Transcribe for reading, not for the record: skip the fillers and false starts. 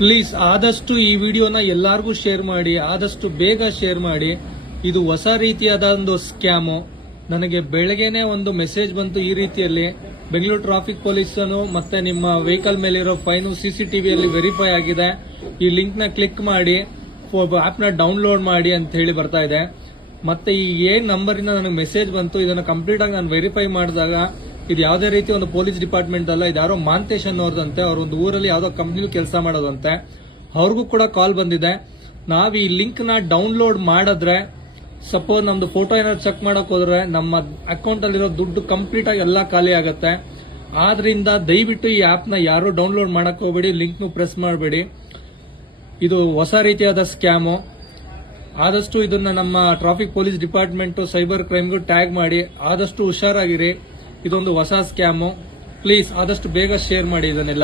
Please ಆದಷ್ಟು ಈ ವಿಡಿಯೋನ ಎಲ್ಲಾರ್ಗೂ ಶೇರ್ ಮಾಡಿ, ಆದಷ್ಟು ಬೇಗ ಶೇರ್ ಮಾಡಿ. ಇದು ಹೊಸ ರೀತಿಯಾದ ಒಂದು ಸ್ಕ್ಯಾಮು. ನನಗೆ ಬೆಳಗ್ಗೆನೆ ಒಂದು ಮೆಸೇಜ್ ಬಂತು ಈ ರೀತಿಯಲ್ಲಿ. ಬೆಂಗಳೂರು ಟ್ರಾಫಿಕ್ ಪೊಲೀಸನು ಮತ್ತೆ ನಿಮ್ಮ ವೆಹಿಕಲ್ ಮೇಲಿರೋ ಫೈನು ಸಿಸಿಟಿವಿಯಲ್ಲಿ ವೆರಿಫೈ ಆಗಿದೆ, ಈ ಲಿಂಕ್ ನ ಕ್ಲಿಕ್ ಮಾಡಿ ಆಪ್ ನ ಡೌನ್ಲೋಡ್ ಮಾಡಿ ಅಂತ ಹೇಳಿ ಬರ್ತಾ ಇದೆ. ಮತ್ತೆ ಈ ಏನ್ ನಂಬರ್ ಇಂದ ನನಗೆ ಮೆಸೇಜ್ ಬಂತು, ಇದನ್ನ ಕಂಪ್ಲೀಟ್ ಆಗಿ ನಾನು ವೆರಿಫೈ ಮಾಡಿದಾಗ ಇದು ಯಾವುದೇ ರೀತಿ ಒಂದು ಪೊಲೀಸ್ ಡಿಪಾರ್ಟ್ಮೆಂಟ್ ಅಲ್ಲ, ಇದು ಯಾರೋ ಮಾಂತೇಶ್ ಅನ್ನೋರ್ದಂತೆ. ಅವ್ರ ಒಂದು ಊರಲ್ಲಿ ಯಾವ್ದೋ ಕಂಪ್ನಿಲಿ ಕೆಲಸ ಮಾಡೋದಂತೆ. ಅವ್ರಿಗೂ ಕೂಡ ಕಾಲ್ ಬಂದಿದೆ. ನಾವ್ ಈ ಲಿಂಕ್ ನ ಡೌನ್ಲೋಡ್ ಮಾಡಿದ್ರೆ, ಸಪೋಸ್ ನಮ್ದು ಫೋಟೋ ಏನಾದ್ರು ಚೆಕ್ ಮಾಡಕ್ ಹೋದ್ರೆ ನಮ್ಮ ಅಕೌಂಟ್ ಅಲ್ಲಿರೋ ದುಡ್ಡು ಕಂಪ್ಲೀಟ್ ಆಗಿ ಎಲ್ಲಾ ಖಾಲಿ ಆಗುತ್ತೆ. ಆದ್ರಿಂದ ದಯವಿಟ್ಟು ಈ ಆಪ್ ನ ಯಾರು ಡೌನ್ಲೋಡ್ ಮಾಡಕ್ ಹೋಗ್ಬೇಡಿ, ಲಿಂಕ್ ನು ಪ್ರೆಸ್ ಮಾಡಬೇಡಿ. ಇದು ಹೊಸ ರೀತಿಯಾದ ಸ್ಕ್ಯಾಮು. ಆದಷ್ಟು ಇದನ್ನ ನಮ್ಮ ಟ್ರಾಫಿಕ್ ಪೊಲೀಸ್ ಡಿಪಾರ್ಟ್ಮೆಂಟ್ ಸೈಬರ್ ಕ್ರೈಮ್ಗೂ ಟ್ಯಾಗ್ ಮಾಡಿ, ಆದಷ್ಟು ಹುಷಾರಾಗಿರಿ. ಇದೊಂದು ಹೊಸ ಸ್ಕ್ಯಾಮು. ಪ್ಲೀಸ್ ಆದಷ್ಟು ಬೇಗ ಶೇರ್ ಮಾಡಿ ಇದನ್ನೆಲ್ಲ.